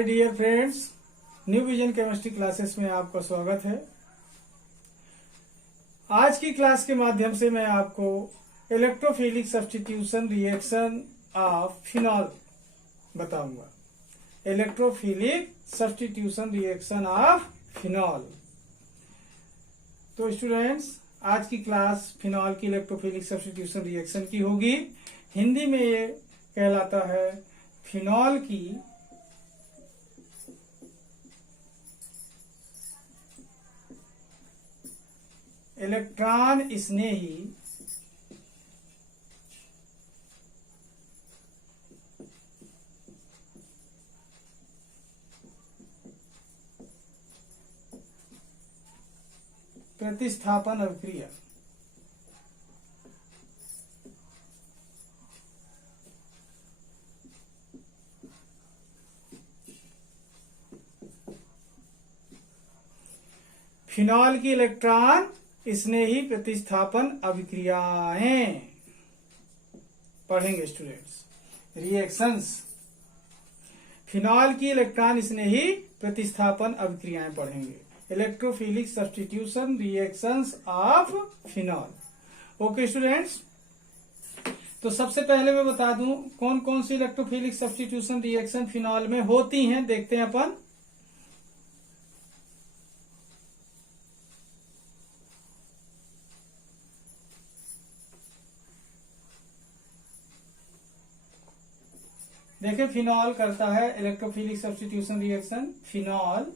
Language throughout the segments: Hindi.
हाय dear friends, New Vision chemistry classes में आपका स्वागत है। आज की क्लास के माध्यम से मैं आपको electrophilic substitution reaction of phenol बताऊंगा। Electrophilic substitution reaction of phenol. तो स्टूडेंट्स, आज की क्लास फिनॉल की इलेक्ट्रोफिलिक सब्स्टिट्यूशन रिएक्शन की होगी। हिंदी में ये कहलाता है फिनॉल की इलेक्ट्रॉन स्नेही प्रतिस्थापन अभिक्रिया। फिनॉल की इलेक्ट्रॉन स्नेही प्रतिस्थापन अभिक्रियाएं पढ़ेंगे स्टूडेंट्स। रिएक्शंस, फिनॉल की इलेक्ट्रॉन स्नेही प्रतिस्थापन अभिक्रियाएं पढ़ेंगे। Electrophilic substitution reactions of phenol. Okay students, तो सबसे पहले मैं बता दूं कौन कौन सी इलेक्ट्रोफिलिक सब्स्टिट्यूशन रिएक्शन फिनॉल में होती हैं। देखते हैं अपन। देखिए, फिनॉल करता है electrophilic substitution reaction. Phenol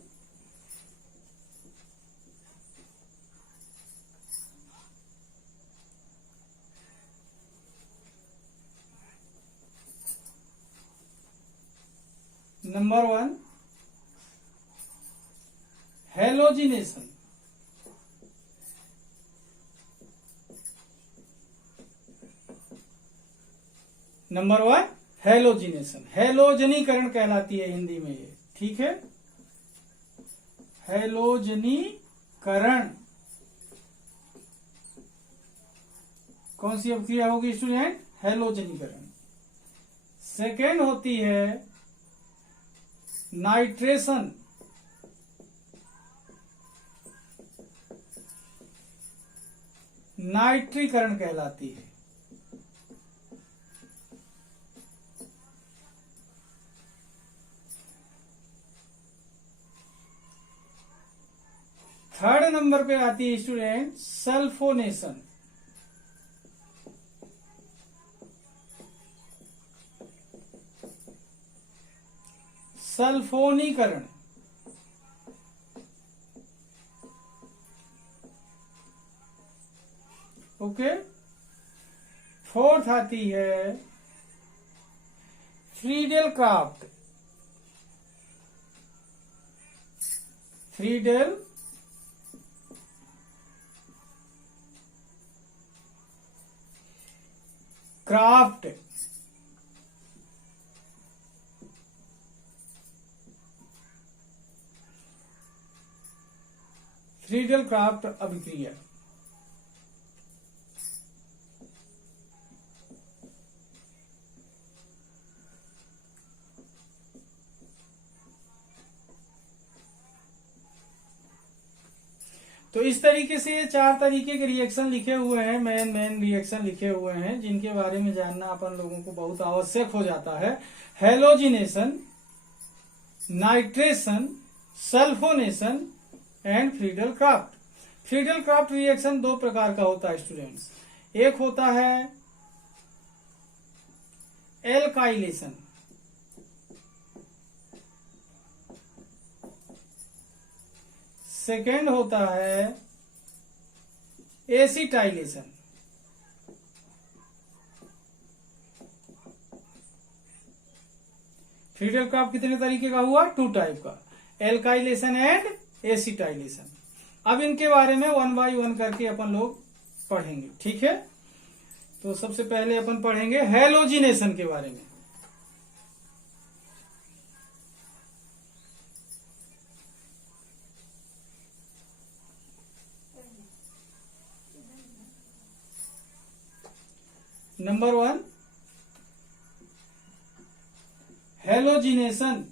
number 1 halogenation. Number 1 halogenation, हेलोजनीकरण कहलाती है हिंदी में ये। ठीक है, हेलोजनीकरण कौन सी अभिक्रिया होगी स्टूडेंट? हेलोजनीकरण। सेकेंड होती है नाइट्रेशन। नाइट्रीकरण कहलाती है। थर्ड नंबर पे आती है स्टूडेंट सल्फोनेशन। सल्फोनीकरण। ओके। फोर्थ आती है Friedel craft. Friedel craft. Friedel craft अभिक्रिया। तो इस तरीके से ये 4 तरीके के रिएक्शन लिखे हुए हैं, मेन रिएक्शन लिखे हुए हैं, जिनके बारे में जानना अपन लोगों को बहुत आवश्यक हो जाता है। Halogenation, nitration, sulphonation and Friedel craft. Friedel craft reaction 2 प्रकार का होता है स्टूडेंट्स। एक होता है एल्काइलेशन, सेकेंड होता है एसिटाइलेशन। फ्रीडेल क्राफ्ट कितने तरीके का हुआ? 2 टाइप का, एल्काइलेशन एंड एसिटाइलेशन। अब इनके बारे में 1 बाय 1 करके अपन लोग पढ़ेंगे। ठीक है, तो सबसे पहले अपन पढ़ेंगे हेलोजिनेशन के बारे में। Number 1 halogenation.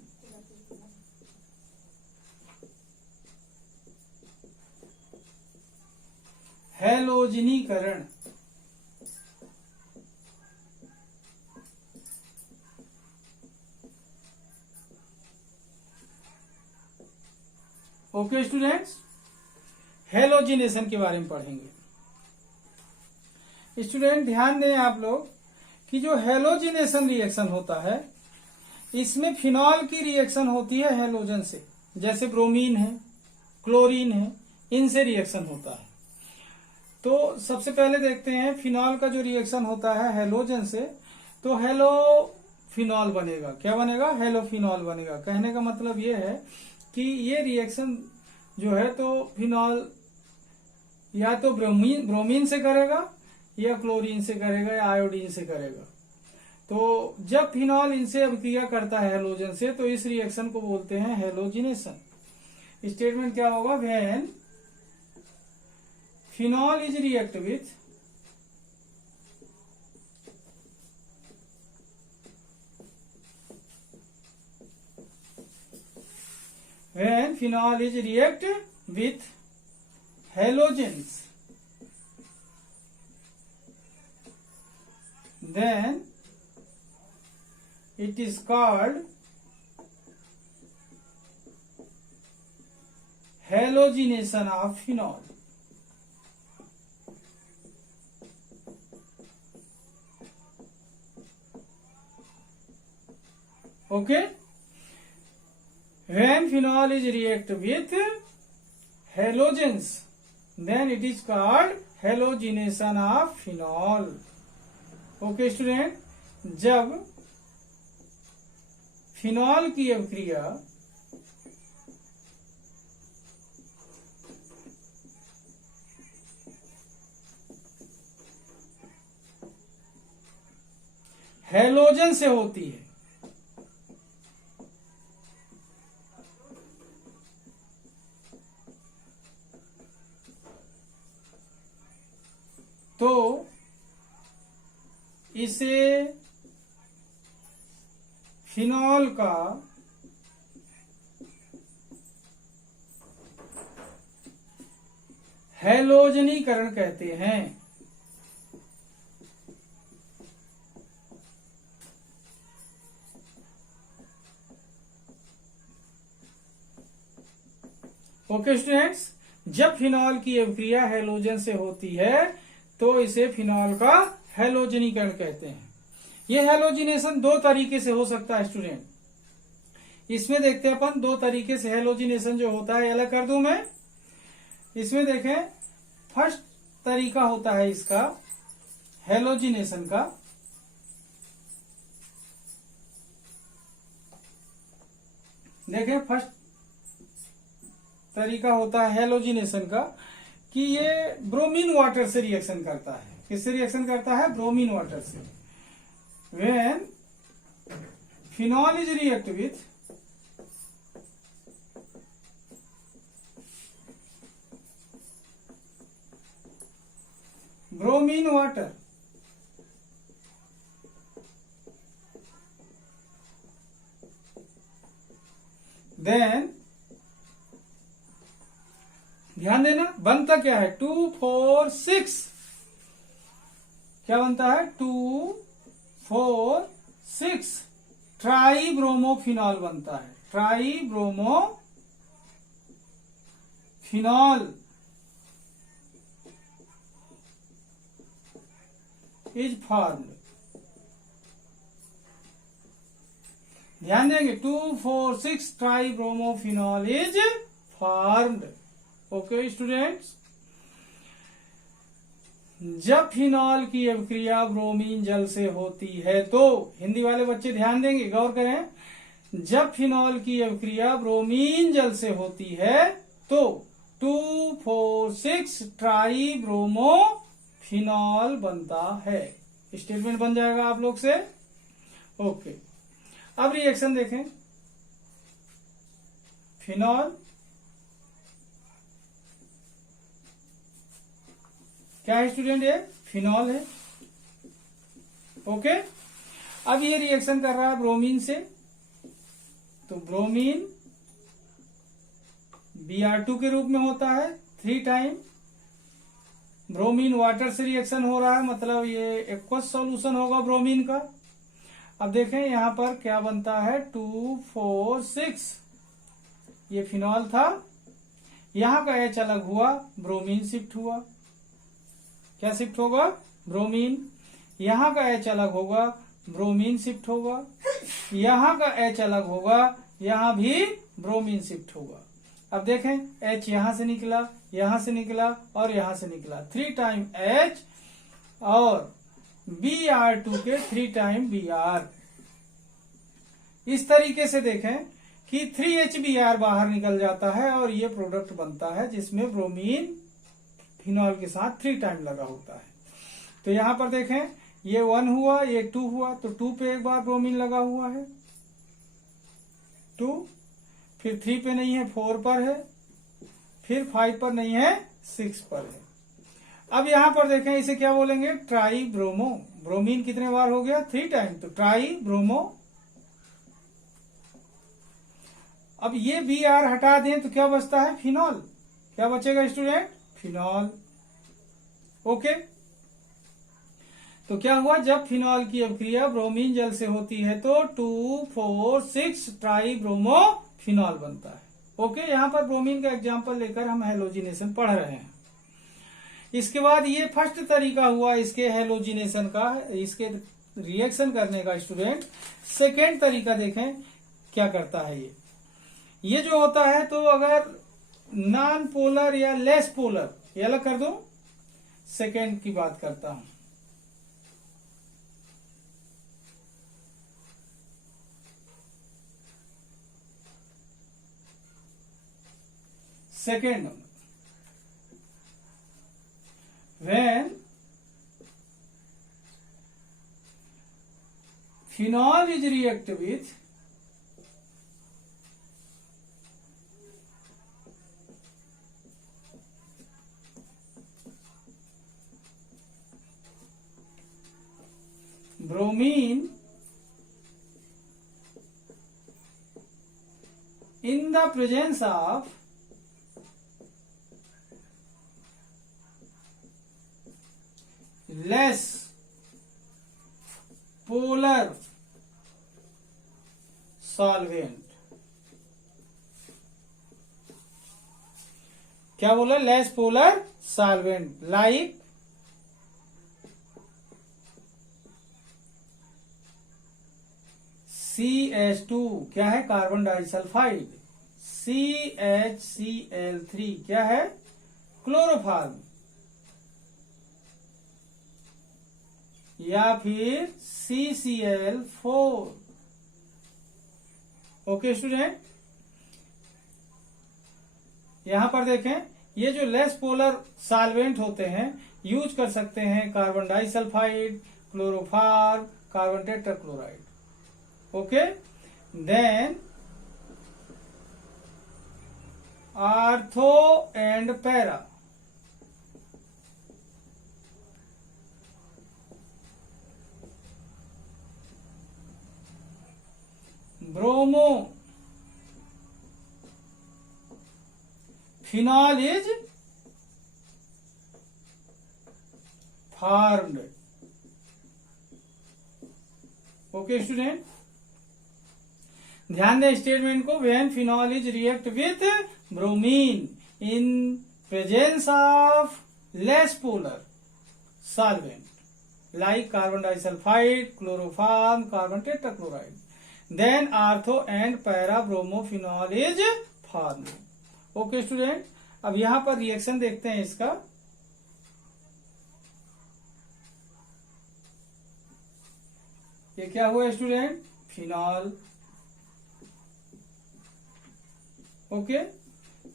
हैलोजनीकरण। ओके स्टूडेंट्स, हैलोजिनेशन के बारे में पढ़ेंगे। स्टूडेंट ध्यान दें आप लोग कि जो हैलोजिनेशन रिएक्शन होता है इसमें फिनॉल की रिएक्शन होती है हैलोजन से, जैसे ब्रोमीन है, क्लोरीन है, इनसे रिएक्शन होता है। तो सबसे पहले देखते हैं फिनॉल का जो रिएक्शन होता है हैलोजन से, तो हेलोफिनॉल बनेगा। क्या बनेगा? हेलोफिनॉल बनेगा। कहने का मतलब ये है कि ये रिएक्शन जो है तो फिनॉल या तो ब्रोमीन से करेगा या क्लोरीन से करेगा या आयोडीन से करेगा। तो जब फिनॉल इनसे अभिक्रिया करता है हैलोजन से तो इस रिएक्शन को बोलते हैं हैलोजिनेशन। स्टेटमेंट क्या होगा? When phenol is react with halogens, then it is called halogenation of phenol. Okay, when phenol is react with halogens, then it is called halogenation of phenol. Okay student, जब फिनॉल की अभिक्रिया हैलोजन से होती है तो इसे फिनॉल का हैलोजनीकरण कहते हैं। ओके स्टूडेंट्स, जब फिनॉल की अभिक्रिया हैलोजन से होती है तो इसे फिनॉल का हैलोजनीकरण कहते हैं। यह हैलोजिनेशन दो तरीके से हो सकता है स्टूडेंट। इसमें देखते हैं अपन दो तरीके से हैलोजिनेशन जो होता है, अलग कर दूं मैं। इसमें देखें, फर्स्ट तरीका होता है इसका हैलोजिनेशन का, देखें फर्स्ट तरीका होता है हैलोजिनेशन का कि ये ब्रोमीन वाटर से रिएक्शन करता है। किससे रिएक्शन करता है? ब्रोमीन वाटर से। When phenol is react with bromine water, then ध्यान देना बनता क्या है? 2,4,6 क्या बनता है? 2,4,6 ट्राइब्रोमोफिनॉल बनता है। Tribromophenol is formed. ध्यान देंगे, 2,4,6 tribromophenol is formed. Okay students, जब फिनॉल की अभिक्रिया ब्रोमीन जल से होती है तो, हिंदी वाले बच्चे ध्यान देंगे, गौर करें, जब फिनॉल की अभिक्रिया ब्रोमीन जल से होती है तो 2,4,6 ट्राइब्रोमोफिनॉल बनता है। स्टेटमेंट बन जाएगा आप लोग से। ओके, अब रिएक्शन देखें। फिनॉल क्या है स्टूडेंट? ये फिनॉल है। ओके, अब ये रिएक्शन कर रहा है ब्रोमीन से, तो ब्रोमीन Br2 के रूप में होता है 3 टाइम ब्रोमीन वाटर से रिएक्शन हो रहा है, मतलब ये एक्वस सॉल्यूशन होगा ब्रोमीन का। अब देखें यहां पर क्या बनता है, 2 4 6, ये फिनॉल था, यहां का एच अलग हुआ, ब्रोमीन शिफ्ट हुआ। क्या शिफ्ट होगा, ब्रोमीन। यहां का एच अलग होगा, ब्रोमीन शिफ्ट होगा। यहां का एच अलग होगा, यहां भी ब्रोमीन शिफ्ट होगा। अब देखें एच यहां से निकला, यहां से निकला और यहां से निकला, 3 टाइम एच, और Br2 के 3 टाइम Br। इस तरीके से देखें कि 3HBr बाहर निकल जाता है और ये प्रोडक्ट बनता है जिसमें ब्रोमीन फिनॉल के साथ 3 टाइम लगा होता है। तो यहां पर देखें ये 1 हुआ, ये 2 हुआ, तो 2 पे एक बार ब्रोमीन लगा हुआ है, 2, फिर 3 पे नहीं है, 4 पर है, फिर 5 पर नहीं है, 6 पर है। अब यहां पर देखें इसे क्या बोलेंगे, ट्राई ब्रोमो। ब्रोमीन कितने बार हो गया, 3 टाइम, तो ट्राई ब्रोमो। अब ये Br हटा दें तो क्या बचता है, फिनॉल। क्या बचेगा स्टूडेंट, फिनॉल। ओके, तो क्या हुआ, जब फिनॉल की अभिक्रिया ब्रोमीन जल से होती है तो 2 4 6 ट्राई ब्रोमो फिनॉल बनता है। ओके, यहां पर ब्रोमीन का एग्जांपल लेकर हम हेलोजिनेशन पढ़ रहे हैं। इसके बाद ये फर्स्ट तरीका हुआ इसके हेलोजिनेशन का, इसके रिएक्शन करने का। स्टूडेंट सेकेंड तरीका देखें क्या करता है ये जो होता है, तो अगर नॉन पोलर या लेस पोलर, ये अलग कर दो, सेकेंड की बात करता हूं। Second, when phenol is react with bromine in the presence of less polar solvent। क्या बोला, less polar solvent, like CH2, क्या है, कार्बन डाइसल्फाइड, CHCl3, क्या है, क्लोरोफॉर्म, या फिर CCl4। ओके स्टूडेंट, यहां पर देखें ये जो लेस पोलर सॉल्वेंट होते हैं यूज कर सकते हैं carbon disulphide, chloroform, carbon tetrachloride. Okay, then ortho and para. Bromo phenol is formed. Okay student, ध्यान दें स्टेटमेंट को, when phenol is react with bromine in presence of less polar solvent like carbon disulphide, chloroform, carbon tetrachloride, then ortho and para bromophenol is formed. Okay student, अब यहां पर रिएक्शन देखते हैं इसका। ये क्या हुआ स्टूडेंट, फिनॉल। ओके,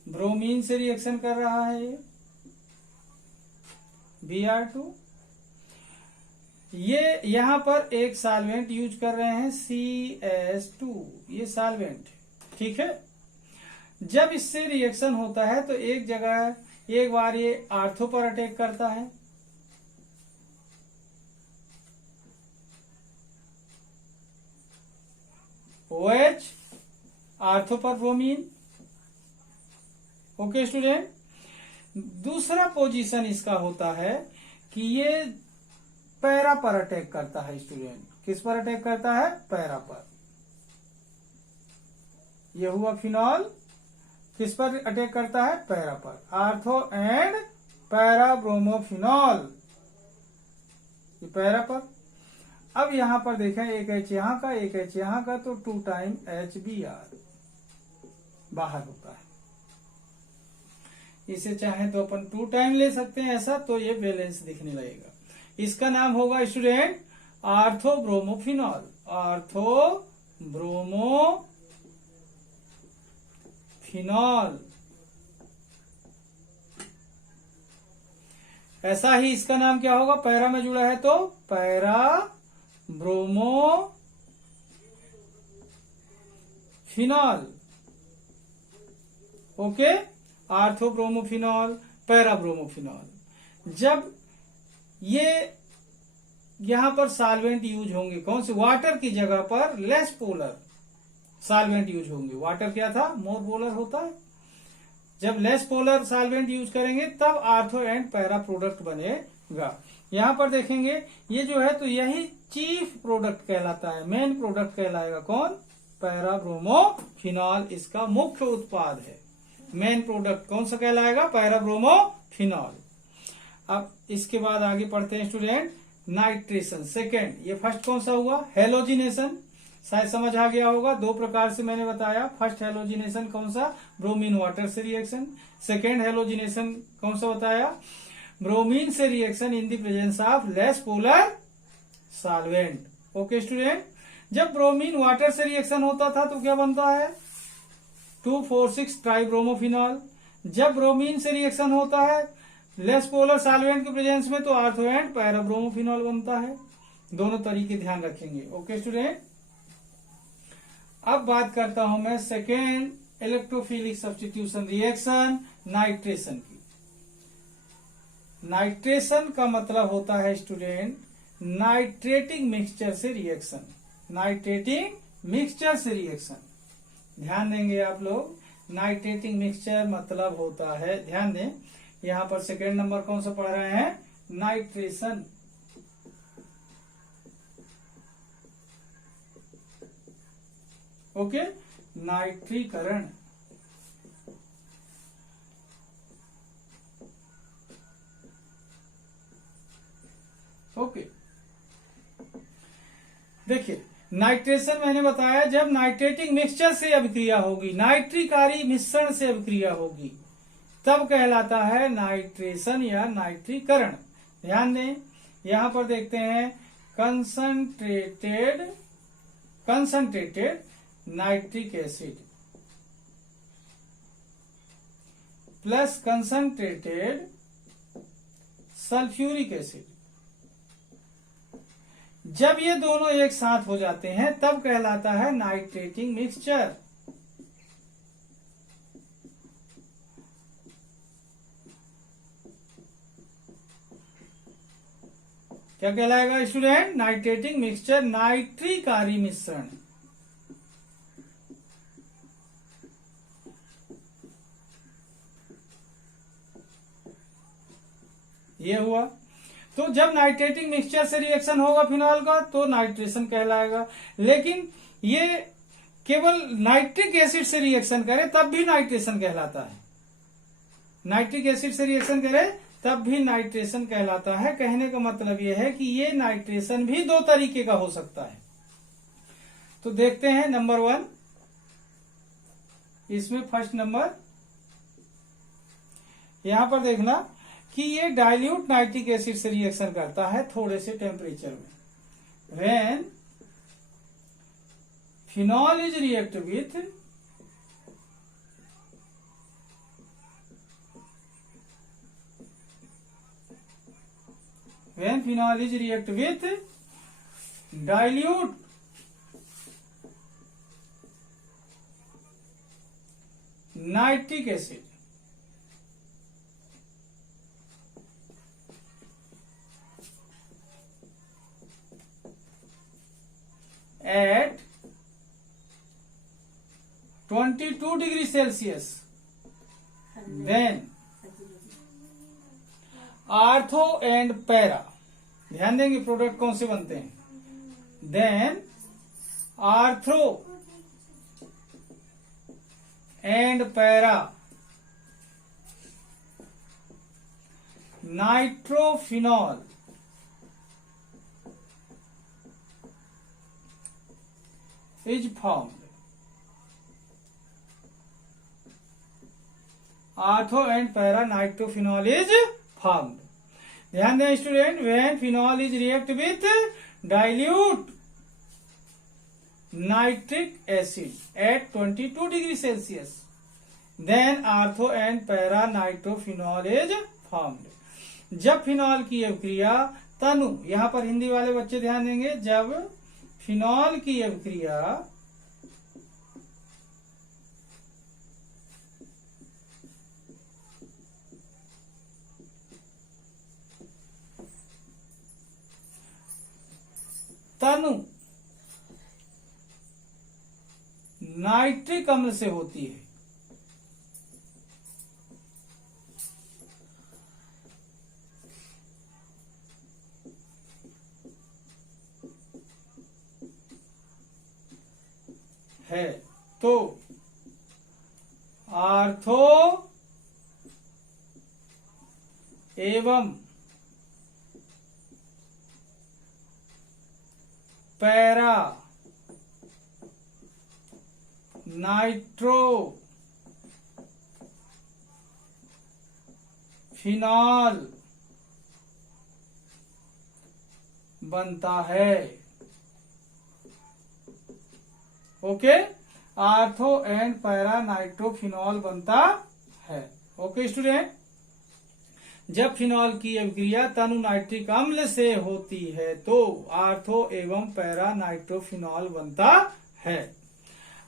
ब्रोमीन से रिएक्शन कर रहा है ये Br2। ये यहां पर एक सॉल्वेंट यूज कर रहे हैं CS2, ये सॉल्वेंट, ठीक है। जब इससे रिएक्शन होता है तो एक जगह एक बार ये आर्थो पर अटैक करता है, OH, आर्थो पर ब्रोमीन। ओके स्टूडेंट, दूसरा पोजीशन इसका होता है कि ये पैरा पर अटैक करता है स्टूडेंट। किस पर अटैक करता है? पैरा पर। यह हुआ फिनॉल, किस पर अटैक करता है? पैरा पर। आर्थो एंड पैरा ब्रोमोफिनॉल, ये पैरा पर। अब यहां पर देखें, एक एच यहां का, एक एच यहां का, तो 2 टाइम HBr बाहर होता है। इसे चाहे तो अपन 2 टाइम ले सकते हैं ऐसा, तो ये बैलेंस दिखने लगेगा। इसका नाम होगा स्टूडेंट आर्थोब्रोमोफिनॉल। आर्थोब्रोमोफिनॉल। ऐसा ही इसका नाम क्या होगा? पैरा में जुड़ा है तो पैरा ब्रोमोफिनॉल। ओके, आर्थोब्रोमोफिनॉल, पैराब्रोमोफिनॉल। जब ये यहां पर सॉल्वेंट यूज होंगे, कौन से? वाटर की जगह पर लेस पोलर सॉल्वेंट यूज होंगे। वाटर क्या था? मोर पोलर होता है। जब लेस पोलर सॉल्वेंट यूज करेंगे तब आर्थो एंड पैरा प्रोडक्ट बनेगा। यहां पर देखेंगे ये जो है तो यही चीफ प्रोडक्ट कहलाता है, मेन प्रोडक्ट कहलाएगा। कौन? पैराब्रोमोफिनॉल इसका मुख्य उत्पाद है। मेन प्रोडक्ट कौन सा कहलाएगा? पैराब्रोमोफिनॉल। अब इसके बाद आगे पढ़ते हैं स्टूडेंट, नाइट्रेशन सेकेंड। ये फर्स्ट कौन सा हुआ? हेलोजिनेशन। शायद समझ आ गया होगा, 2 प्रकार से मैंने बताया। फर्स्ट हेलोजिनेशन कौन सा? ब्रोमीन वाटर से रिएक्शन। सेकेंड हेलोजिनेशन कौन सा बताया? ब्रोमीन से reaction in the presence of less polar solvent. Okay student, जब ब्रोमीन वाटर से रिएक्शन होता था तो क्या बनता है? 2,4,6 ट्राइब्रोमोफिनॉल। जब ब्रोमीन से रिएक्शन होता है लेस पोलर सॉल्वेंट के प्रेजेंस में तो आर्थो एंड पैराब्रोमोफिनॉल बनता है। दोनों तरीके ध्यान रखेंगे। ओके स्टूडेंट, अब बात करता हूं मैं second electrophilic substitution reaction, nitration की। नाइट्रेशन का मतलब होता है स्टूडेंट नाइट्रेटिंग मिक्सचर से रिएक्शन। नाइट्रेटिंग मिक्सचर से रिएक्शन, ध्यान देंगे आप लोग। नाइट्रेटिंग मिक्सचर मतलब होता है, ध्यान दें, यहां पर सेकेंड नंबर कौन सा पढ़ रहे हैं? नाइट्रेशन। ओके, नाइट्रीकरण। ओके, देखिए नाइट्रेशन मैंने बताया जब नाइट्रेटिंग मिक्सचर से अभिक्रिया होगी, नाइट्रिकारी मिश्रण से अभिक्रिया होगी, तब कहलाता है नाइट्रेशन या नाइट्रीकरण। ध्यान दें, यहां पर देखते हैं concentrated nitric acid plus concentrated sulphuric acid. जब ये दोनों एक साथ हो जाते हैं तब कहलाता है नाइट्रेटिंग मिक्सचर। क्या कहलाएगा स्टूडेंट? नाइट्रेटिंग मिक्सचर, नाइट्रीकारी मिश्रण। ये हुआ। तो जब नाइट्रेटिंग मिक्सचर से रिएक्शन होगा फिनॉल का तो नाइट्रेशन कहलाएगा। लेकिन ये केवल नाइट्रिक एसिड से रिएक्शन करे तब भी नाइट्रेशन कहलाता है। नाइट्रिक एसिड से रिएक्शन करे तब भी नाइट्रेशन कहलाता है। कहने का मतलब यह है कि ये नाइट्रेशन भी 2 तरीके का हो सकता है। तो देखते हैं नंबर 1, इसमें फर्स्ट नंबर, यहां पर देखना कि ये डाइल्यूट नाइट्रिक एसिड से रिएक्शन करता है थोड़े से टेम्परेचर में। When phenol is react with dilute nitric acid at 22 degrees Celsius, then ortho and para, ध्यान देंगे प्रोडक्ट कौन से बनते हैं, then ortho and para nitrophenol is formed. Ortho and para nitrophenol is formed. ध्यान दें student, when phenol is react with dilute nitric acid at 22 degree Celsius, then ortho and para nitrophenol is formed. जब फिनॉल की अभिक्रिया तनु, यहां पर हिंदी वाले बच्चे ध्यान देंगे, जब फिनॉल की अभिक्रिया तनु नाइट्रिक अम्ल से होती है तो आर्थो एवं पैरा नाइट्रो फिनॉल बनता है। Okay, ortho and para nitrophenol बनता है। ओके स्टूडेंट, जब फिनॉल की अभिक्रिया तनु नाइट्रिक अम्ल से होती है तो आर्थो एवं पैरा नाइट्रोफिनॉल बनता है।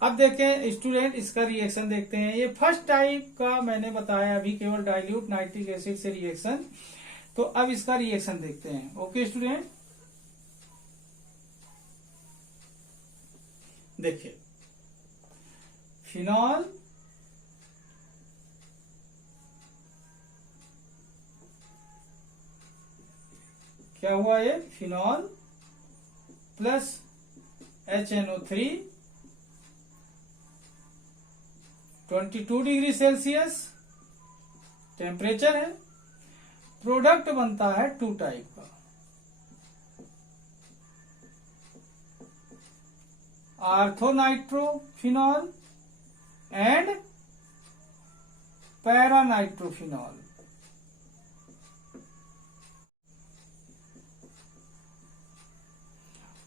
अब देखें स्टूडेंट, इसका रिएक्शन देखते हैं। ये फर्स्ट टाइप का मैंने बताया अभी, केवल डाइल्यूट नाइट्रिक एसिड से रिएक्शन। तो अब इसका रिएक्शन देखते हैं। ओके स्टूडेंट, देखिए फिनॉल क्या हुआ, ये phenol plus HNO3 22 degree Celsius temperature है। प्रोडक्ट बनता है 2 टाइप का, आर्थोनाइट्रोफिनॉल एंड पैरानाइट्रोफिनॉल।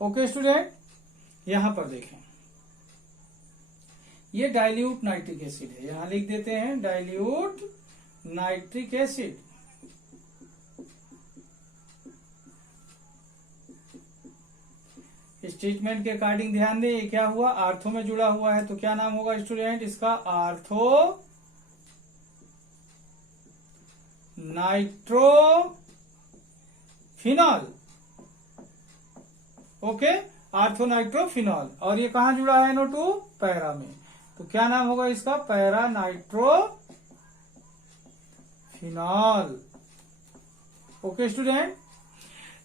ओके स्टूडेंट, यहां पर देखें, ये डाइल्यूट नाइट्रिक एसिड है, यहां लिख देते हैं डाइल्यूट नाइट्रिक एसिड। इस ट्रीटमेंट के अकॉर्डिंग ध्यान दें, ये क्या हुआ, आर्थो में जुड़ा हुआ है, तो क्या नाम होगा स्टूडेंट इसका, आर्थो नाइट्रोफिनॉल। ओके, आर्थोनाइट्रोफिनॉल, और ये कहां जुड़ा है, NO2 पैरा में, तो क्या नाम होगा इसका, पैरा नाइट्रोफिनॉल। ओके स्टूडेंट,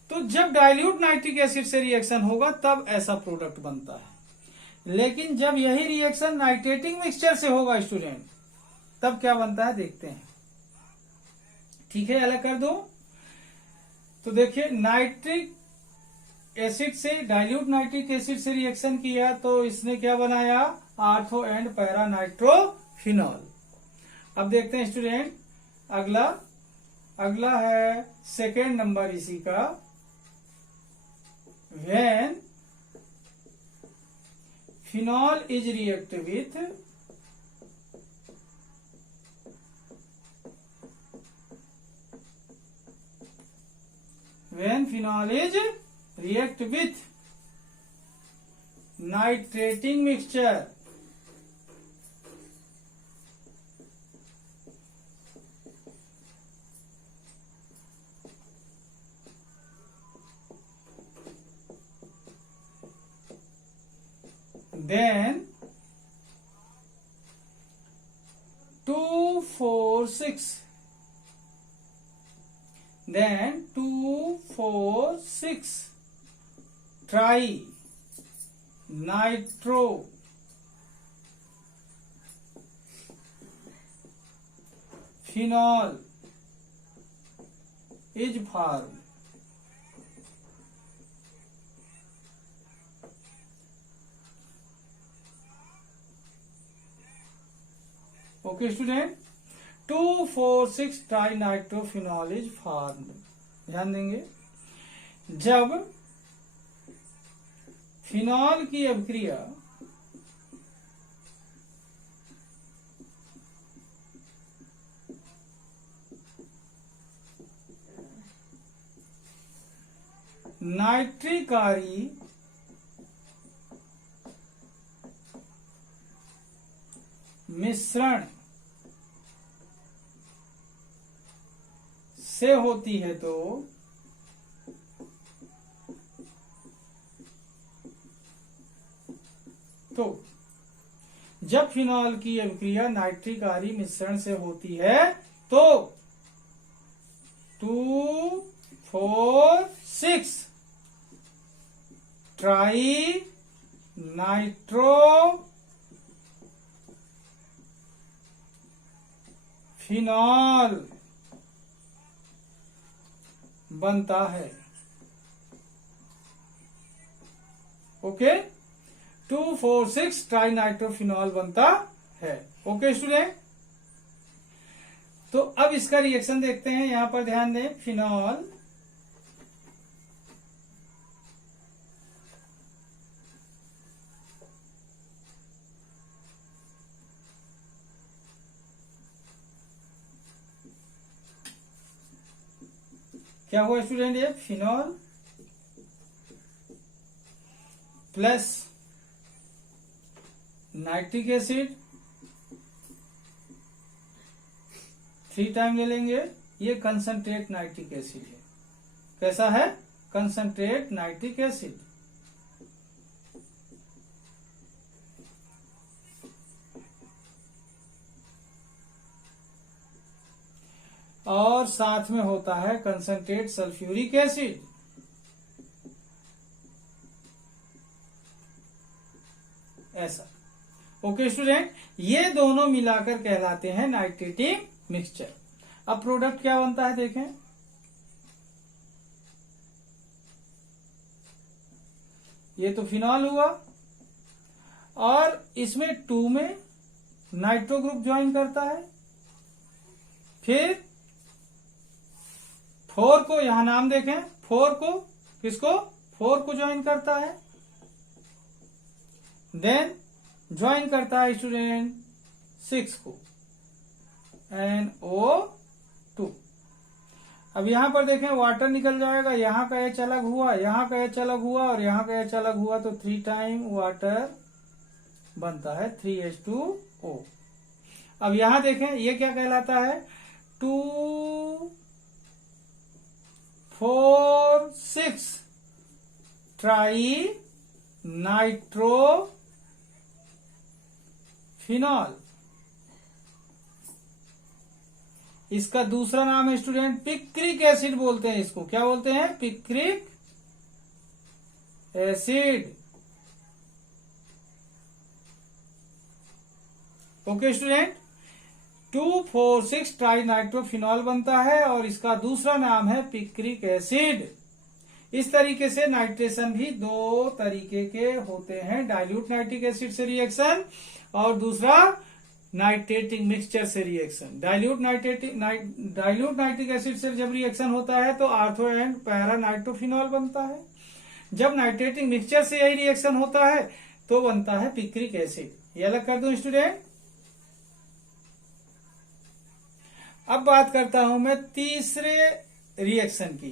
तो जब डाइल्यूट नाइट्रिक एसिड से रिएक्शन होगा तब ऐसा प्रोडक्ट बनता है, लेकिन जब यही रिएक्शन नाइट्रेटिंग मिक्सचर से होगा स्टूडेंट, तब क्या बनता है देखते हैं। ठीक है, अलग कर दो। तो देखिए, नाइट्रिक एसिड से, डाइल्यूट नाइट्रिक एसिड से रिएक्शन किया तो इसने क्या बनाया, आर्थो एंड पैरा नाइट्रोफिनॉल। अब देखते हैं स्टूडेंट, अगला है सेकेंड नंबर इसी का, when phenol is react with nitrating mixture, then 2,4,6 then 2,4,6 tri nitro phenol is form. Okay student, 2,4,6 tri nitrophenol is form. ध्यान देंगे, जब फिनॉल की अभिक्रिया नाइट्रिकारी मिश्रण से होती है तो जब फिनॉल की अभिक्रिया नाइट्रिक आरी मिश्रण से होती है तो 2,4,6 ट्राई नाइट्रो फिनॉल बनता है। ओके, 2,4,6 ट्राई नाइट्रोफिनॉल बनता है। ओके स्टूडेंट, तो अब इसका रिएक्शन देखते हैं। यहां पर ध्यान दें, फिनॉल क्या हुआ स्टूडेंट, ये phenol plus nitric acid 3 time ले लेंगे। ये कंसंट्रेट नाइट्रिक एसिड है। कैसा है? Concentrate nitric acid. और साथ में होता है कंसंट्रेट सल्फ्यूरिक एसिड। ऐसा। ओके स्टूडेंट, ये दोनों मिलाकर कहलाते हैं नाइट्रेटिंग मिक्सचर। अब प्रोडक्ट क्या बनता है देखें। ये तो फिनॉल हुआ और इसमें 2 में नाइट्रो ग्रुप ज्वाइन करता है, फिर 4 को, यहां नाम देखें, 4 को, किसको? 4 को ज्वाइन करता है, देन ज्वाइन करता है स्टूडेंट 6 को, NO2। अब यहां पर देखें, वाटर निकल जाएगा, यहां का H अलग हुआ, यहां का H अलग हुआ और यहां का H अलग हुआ, तो 3 टाइम वाटर बनता है 3H2O। अब यहां देखें, ये क्या कहलाता है? 2,4,6 ट्राई नाइट्रो फिनॉल। इसका दूसरा नाम है स्टूडेंट पिक्रिक एसिड बोलते हैं। इसको क्या बोलते हैं? Picric acid. Okay student, 2,4,6 tri nitrophenol बनता है और इसका दूसरा नाम है पिक्रिक एसिड। इस तरीके से नाइट्रेशन भी 2 तरीके के होते हैं, डाइल्यूट नाइट्रिक एसिड से रिएक्शन और दूसरा नाइट्रेटिंग मिक्सचर से रिएक्शन। डाइल्यूट नाइट्रिक एसिड से जब रिएक्शन होता है तो आर्थो एंड पैरा नाइट्रोफिनॉल बनता है। जब नाइट्रेटिंग मिक्सचर से यही रिएक्शन होता है तो बनता है पिक्रिक एसिड। ये अलग कर दूं स्टूडेंट। अब बात करता हूं मैं तीसरे रिएक्शन की,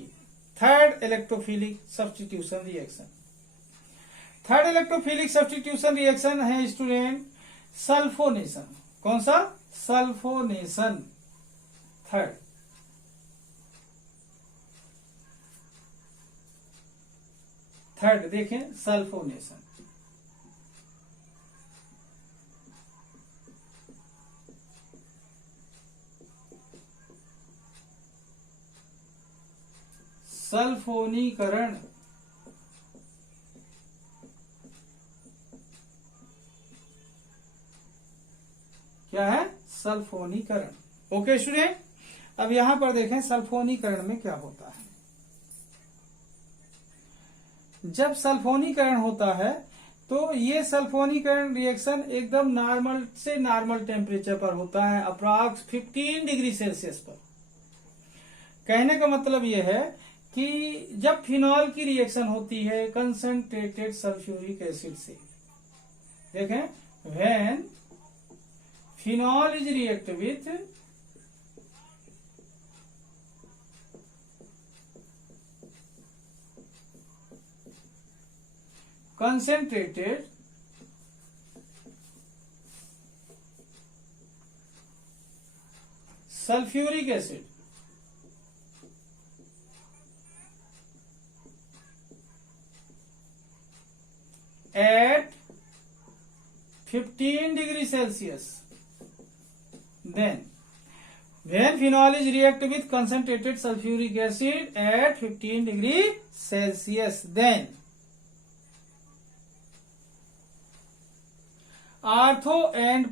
third electrophilic substitution reaction. Third electrophilic substitution reaction है स्टूडेंट सल्फोनेशन। कौन सा? सल्फोनेशन। थर्ड देखें, सल्फोनेशन। सल्फोनीकरण क्या है? सल्फोनीकरण। ओके स्टूडेंट, अब यहां पर देखें सल्फोनीकरण में क्या होता है। जब सल्फोनीकरण होता है तो ये सल्फोनीकरण रिएक्शन एकदम नॉर्मल से नॉर्मल टेम्परेचर पर होता है, अप्रॉक्स 15 डिग्री सेल्सियस पर। कहने का मतलब यह है कि जब फिनॉल की रिएक्शन होती है कंसंट्रेटेड सल्फ्यूरिक एसिड से, देखें, when phenol is react with concentrated sulfuric acid at 15 degree Celsius, then when phenol is react with concentrated sulfuric acid at 15 degree Celsius, then ortho and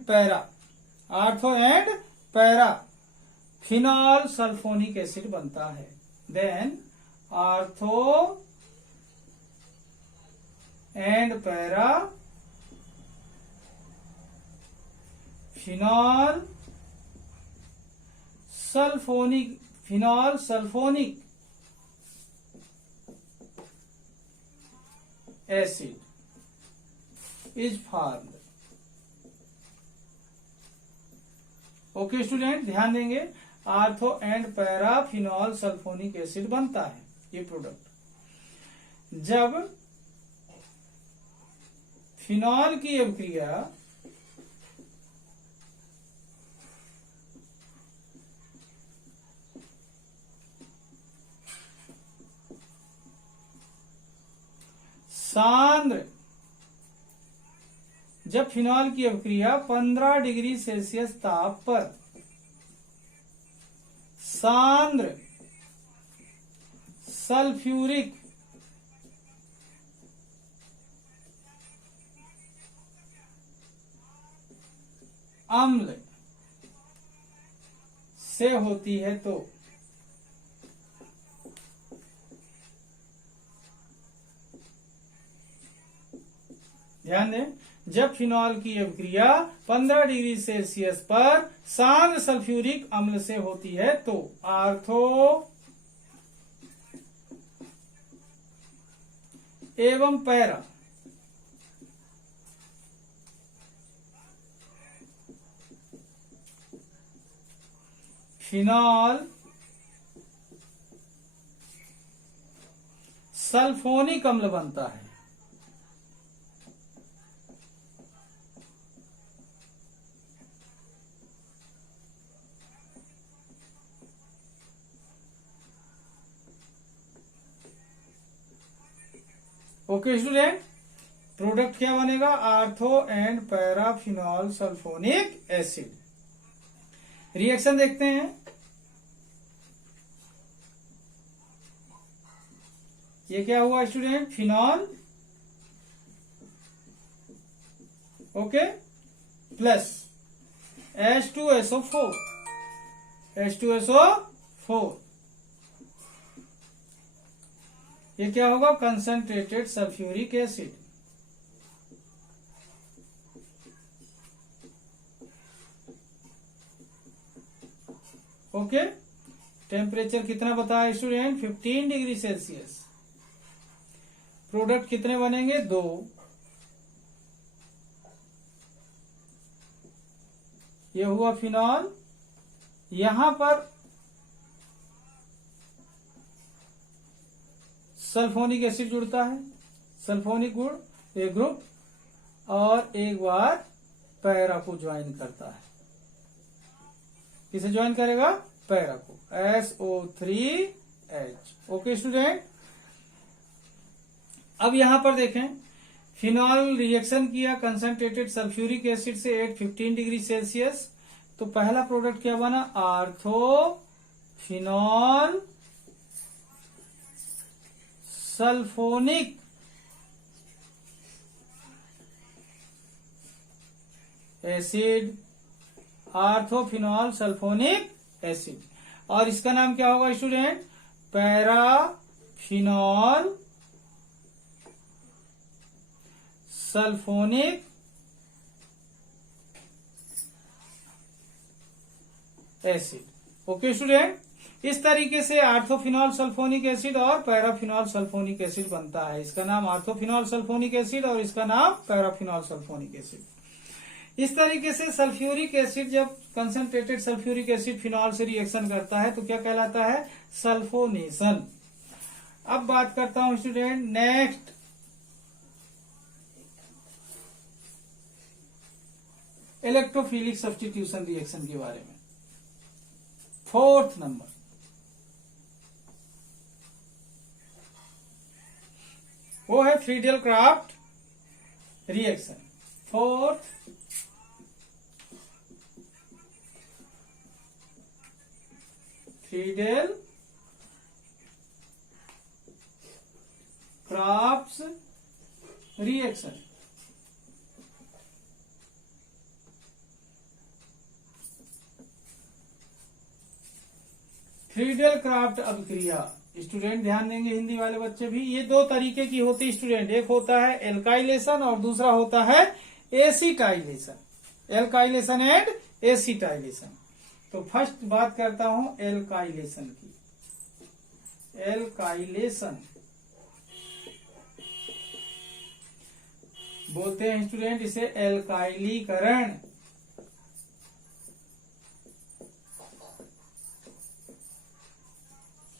para phenol sulphonic acid बनता है। Then ortho and para phenol sulphonic acid is formed. Okay student, ध्यान देंगे, ortho and para phenol sulphonic acid बनता है ये प्रोडक्ट। जब फिनॉल की अभिक्रिया सांद्र, जब फिनॉल की अभिक्रिया 15 डिग्री सेल्सियस ताप पर सांद्र सल्फ्यूरिक अम्ल से होती है तो ध्यान दें, जब फिनॉल की अभिक्रिया 15 डिग्री सेल्सियस पर सांद्र सल्फ्यूरिक अम्ल से होती है तो आर्थो एवं पैरा फिनॉल सल्फोनिक अम्ल बनता है। ओके स्टूडेंट, प्रोडक्ट क्या बनेगा? Ortho and paraphenol sulphonic acid. Reaction देखते हैं। ये क्या हुआ student? Phenol okay plus H2SO4 ये क्या होगा? Concentrated sulphuric acid. Okay, temperature कितना बताया स्टूडेंट? 15 degree Celsius. प्रोडक्ट कितने बनेंगे? 2। ये हुआ फिनॉल, यहां पर सल्फोनिक एसिड जुड़ता है, सल्फोनिक गुण एक ग्रुप, और एक बार पैरा को ज्वाइन करता है। किसे ज्वाइन करेगा? पैरा को, SO3H। ओके स्टूडेंट, अब यहां पर देखें, फिनॉल रिएक्शन किया कंसंट्रेटेड सल्फ्यूरिक एसिड से एट 15 डिग्री सेल्सियस, तो पहला प्रोडक्ट क्या बना? Ortho phenol sulphonic acid, ortho phenol sulphonic acid. और इसका नाम क्या होगा student? Para phenol sulphonic acid. Okay student, इस तरीके से आर्थोफिनॉल सल्फोनिक एसिड और पैराफिनॉल सल्फोनिक एसिड बनता है। इसका नाम आर्थोफिनॉल सल्फोनिक एसिड और इसका नाम पैराफिनॉल सल्फोनिक एसिड। इस तरीके से सल्फ्यूरिक एसिड, जब कंसंट्रेटेड सल्फ्यूरिक एसिड फिनॉल से रिएक्शन करता है तो क्या कहलाता है? सल्फोनेशन। अब बात करता हूं student next electrophilic substitution reaction के बारे में। 4th नंबर, वो है Friedel craft reaction. 4th Friedel craft reaction. Friedel craft अभिक्रिया, स्टूडेंट ध्यान देंगे, हिंदी वाले बच्चे भी। ये दो तरीके की होती है स्टूडेंट, एक होता है एल्काइलेशन और दूसरा होता है एसिटाइलेशन। Alkylation and acetylation. तो फर्स्ट बात करता हूं एल्काइलेशन की। एल्काइलेशन बोलते हैं स्टूडेंट इसे एल्काइलीकरण।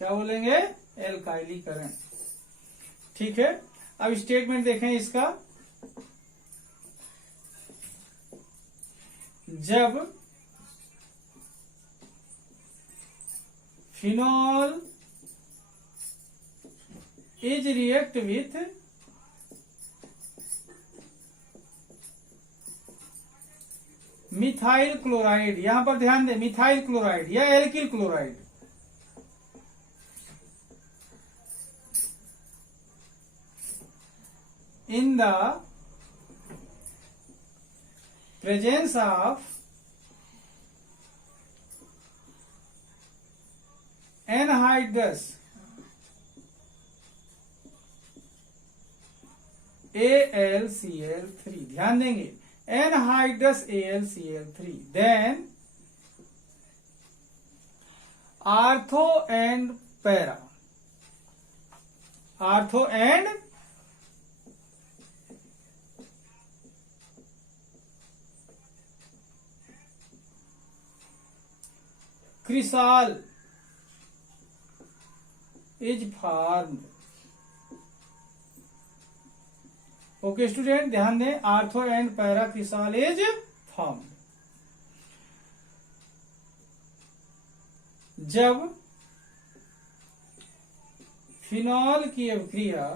क्या बोलेंगे? एल्काइलीकरण। ठीक है, अब स्टेटमेंट देखें इसका। जब phenol is react with methyl chloride, यहां पर ध्यान दें, मिथाइल क्लोराइड या alkyl chloride, in the presence of anhydrous AlCl3, ध्यान देंगे anhydrous AlCl3, then ortho and para, ortho and क्रिसाल is formed. Okay student, ध्यान दें, ortho and para क्रिसाल is formed. जब फिनॉल की अभिक्रिया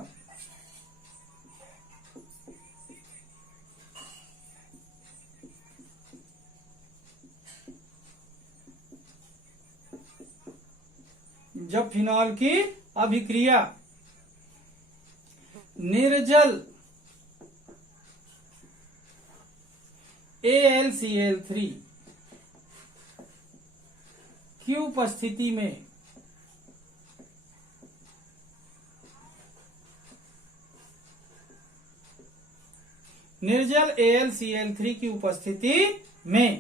जब फिनॉल की अभिक्रिया निर्जल AlCl3 की उपस्थिति में निर्जल AlCl3 की उपस्थिति में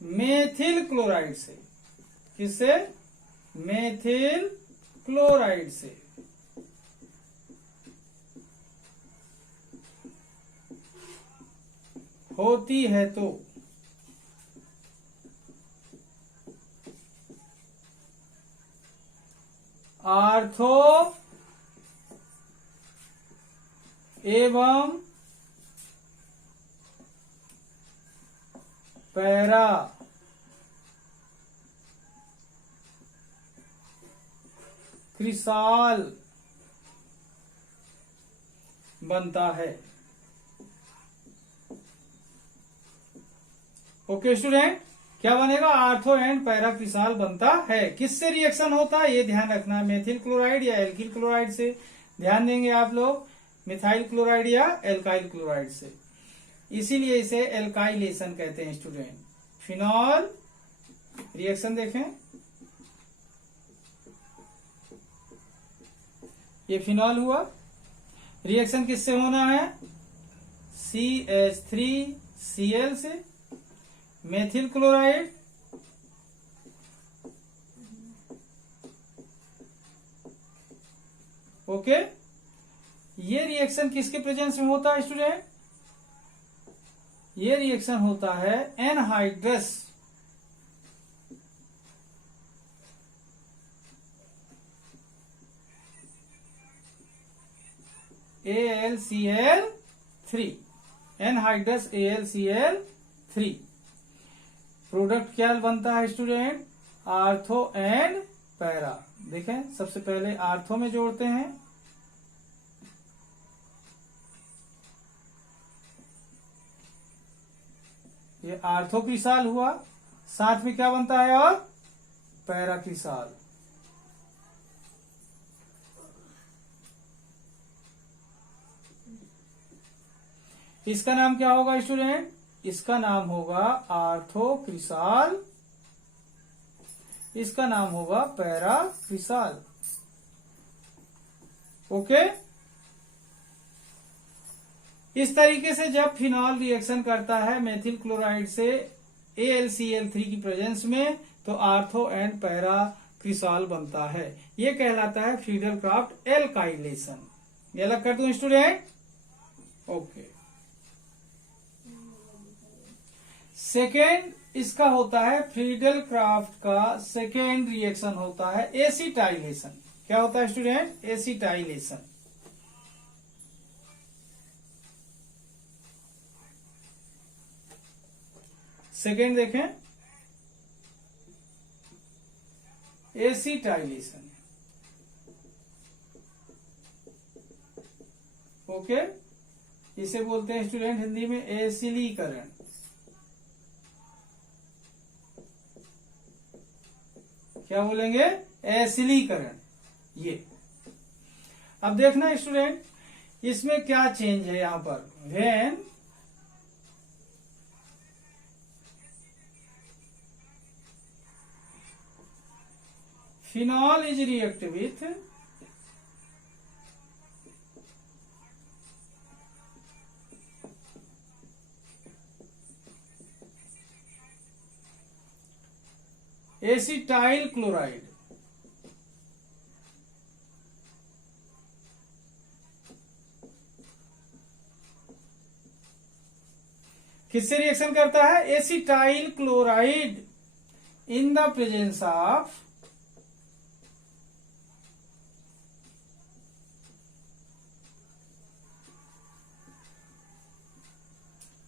मेथिल क्लोराइड से, किससे? मेथिल क्लोराइड से होती है तो आर्थो एवं पैरा क्रिसाल बनता है। ओके स्टूडेंट, क्या बनेगा, आर्थो एंड पैरा क्रिसाल बनता है। किससे रिएक्शन होता है ये ध्यान रखना, मेथिल क्लोराइड या एल्किल क्लोराइड से। ध्यान देंगे आप लोग, मिथाइल क्लोराइड या एल्काइल क्लोराइड से, इसीलिए इसे एल्काइलेशन कहते हैं स्टूडेंट। फिनॉल रिएक्शन देखें, ये फिनॉल हुआ। रिएक्शन किससे होना है, CH3Cl से। मेथिल क्लोराइड ओके, ये रिएक्शन किसके प्रेजेंस में होता है स्टूडेंट, ये रिएक्शन होता है anhydrous AlCl3, anhydrous AlCl3। Product क्या बनता है स्टूडेंट, आर्थो एंड पैरा। देखें सबसे पहले आर्थो में जोड़ते हैं, ये आर्थो क्रिसाल हुआ, साथ में क्या बनता है और पैरा क्रिसाल। इसका नाम क्या होगा स्टूडेंट, इसका नाम होगा आर्थो क्रिसाल, इसका नाम होगा पैरा क्रिसाल। ओके, इस तरीके से जब फिनॉल रिएक्शन करता है मेथिल क्लोराइड से AlCl3 की प्रेजेंस में, तो आर्थो एंड पैरा क्रिसाल बनता है। ये कहलाता है फ्रीडल क्राफ्ट एल्काइलेशन। ये अलग कर दूं स्टूडेंट, ओके। सेकेंड इसका होता है, फ्रीडल क्राफ्ट का सेकेंड रिएक्शन होता है एसिटाइलेशन। क्या होता है स्टूडेंट, एसिटाइलेशन। सेकेंड देखें, एसिटाइलेशन, ओके। इसे बोलते हैं स्टूडेंट हिंदी में एसिलीकरण। क्या बोलेंगे, एसिलीकरण। ये अब देखना स्टूडेंट, इसमें क्या चेंज है यहां पर, when phenol is react with acetyl chloride, किससे रिएक्शन करता है, acetyl chloride in the presence of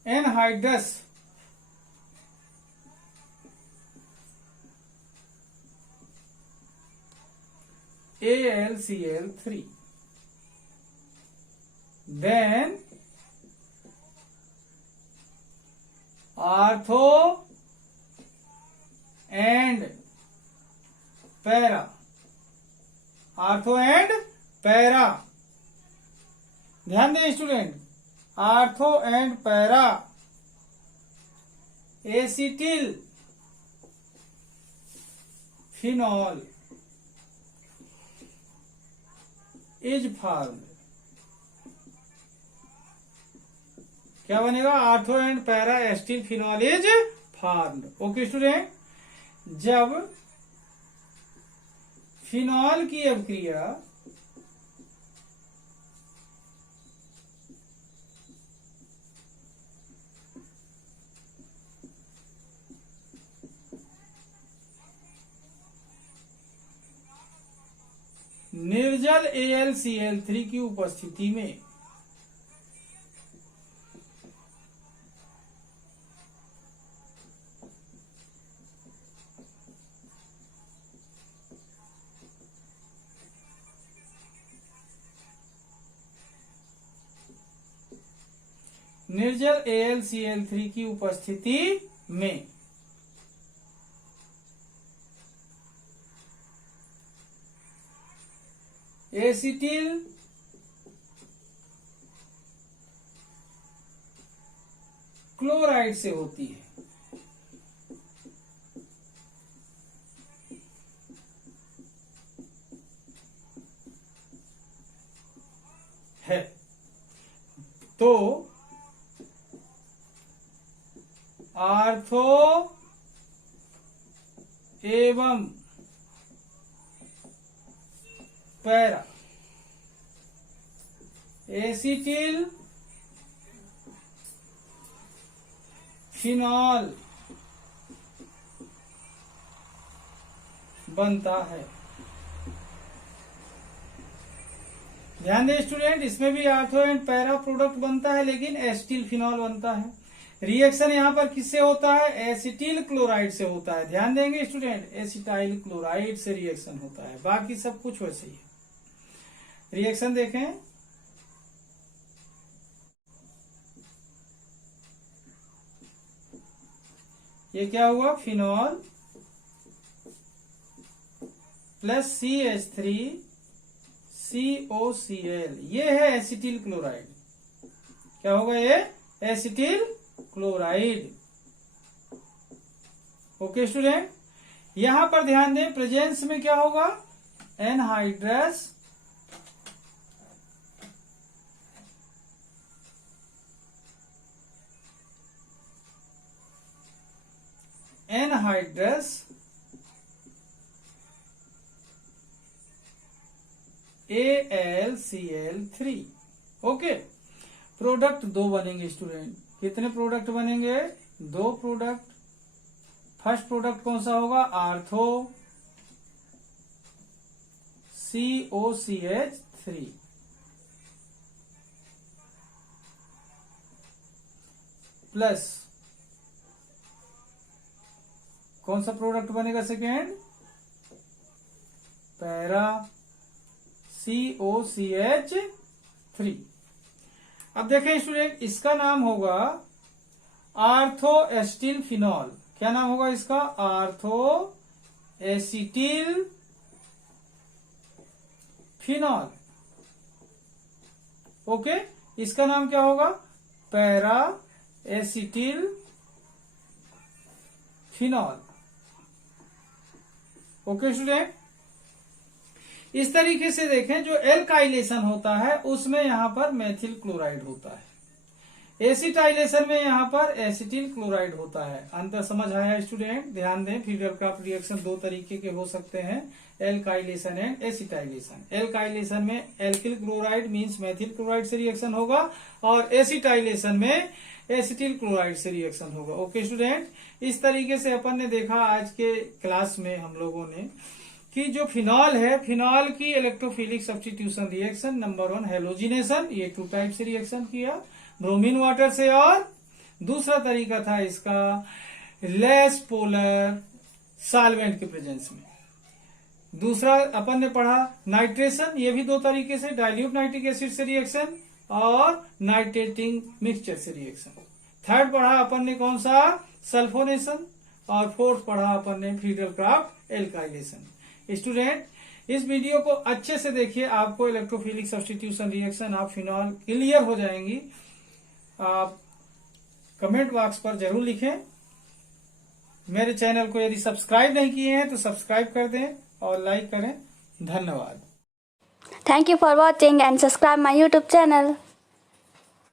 anhydrous AlCl3, then ortho and para, ortho and para. ध्यान दें student, ortho and para acetyl phenol is formed. क्या बनेगा, ortho and para acetyl phenol is formed. Okay student, जब फिनॉल की अभिक्रिया निर्जल AlCl3 की उपस्थिति में निर्जल AlCl3 की उपस्थिति में एसिटिल क्लोराइड से होती है। तो आर्थो एवं पैरा एसिटिल फिनॉल बनता है। ध्यान दें स्टूडेंट, इसमें भी आर्थो एंड पैरा प्रोडक्ट बनता है, लेकिन एसिटिल फिनॉल बनता है। रिएक्शन यहां पर किससे होता है? एसिटिल क्लोराइड से होता है। ध्यान देंगे स्टूडेंट, एसिटाइल क्लोराइड से रिएक्शन होता है, बाकी सब कुछ वैसे ही है। रिएक्शन देखें, ये क्या हुआ? फिनॉल प्लस CH3 COCl, ये है एसिटिल क्लोराइड। क्या होगा ये? Acetyl chloride. ओके स्टूडेंट, यहां पर ध्यान दें, प्रेजेंस में क्या होगा? Anhydrous AlCl3। ओके, प्रोडक्ट दो बनेंगे स्टूडेंट। कितने प्रोडक्ट बनेंगे? दो प्रोडक्ट। फर्स्ट प्रोडक्ट कौन सा होगा? आर्थो COCH3 प्लस कौन सा प्रोडक्ट बनेगा सेकेंड? Para COCH3। अब देखें स्टूडेंट, इसका नाम होगा आर्थो एसिटिल फिनॉल। क्या नाम होगा इसका? Ortho acetyl phenol. ओके, इसका नाम क्या होगा? Para acetyl phenol. Okay student, इस तरीके से देखें, जो एल्काइलेशन होता है उसमें यहां पर मेथिल क्लोराइड होता है, एसिटाइलेशन में यहां पर एसिटिल क्लोराइड होता है। अंतर समझ आया स्टूडेंट? ध्यान दें, फिल्टर रिएक्शन दो तरीके के हो सकते हैं, एल्काइलेशन एंड एसिटाइलेशन। एल्काइलेशन में alkyl chloride means methyl chloride से रिएक्शन होगा, और एसिटाइलेशन में एसिटिल क्लोराइड से रिएक्शन होगा। ओके स्टूडेंट, इस तरीके से अपन ने देखा आज के क्लास में हम लोगों ने कि जो फिनॉल है, फिनॉल की electrophilic substitution reaction number 1 halogenation, ये 2 टाइप से रिएक्शन किया, ब्रोमीन वाटर से, और दूसरा तरीका था इसका लेस पोलर सॉल्वेंट के प्रेजेंस में। दूसरा अपन ने पढ़ा नाइट्रेशन, ये भी 2 तरीके से, डाइल्यूट नाइट्रिक एसिड से रिएक्शन और नाइट्रेटिंग मिक्सचर से रिएक्शन। थर्ड पढ़ा अपन ने कौन सा? सल्फोनेशन। और फोर्थ पढ़ा अपन ने फ्रीडल-क्राफ्ट एल्काइलेशन। स्टूडेंट, इस वीडियो को अच्छे से देखिए, आपको electrophilic substitution reaction of phenol clear हो जाएंगी। आप कमेंट बॉक्स पर जरूर लिखें। मेरे चैनल को यदि सब्सक्राइब नहीं किए हैं तो सब्सक्राइब कर दें और लाइक करें। धन्यवाद। Thank you for watching and subscribe my YouTube channel.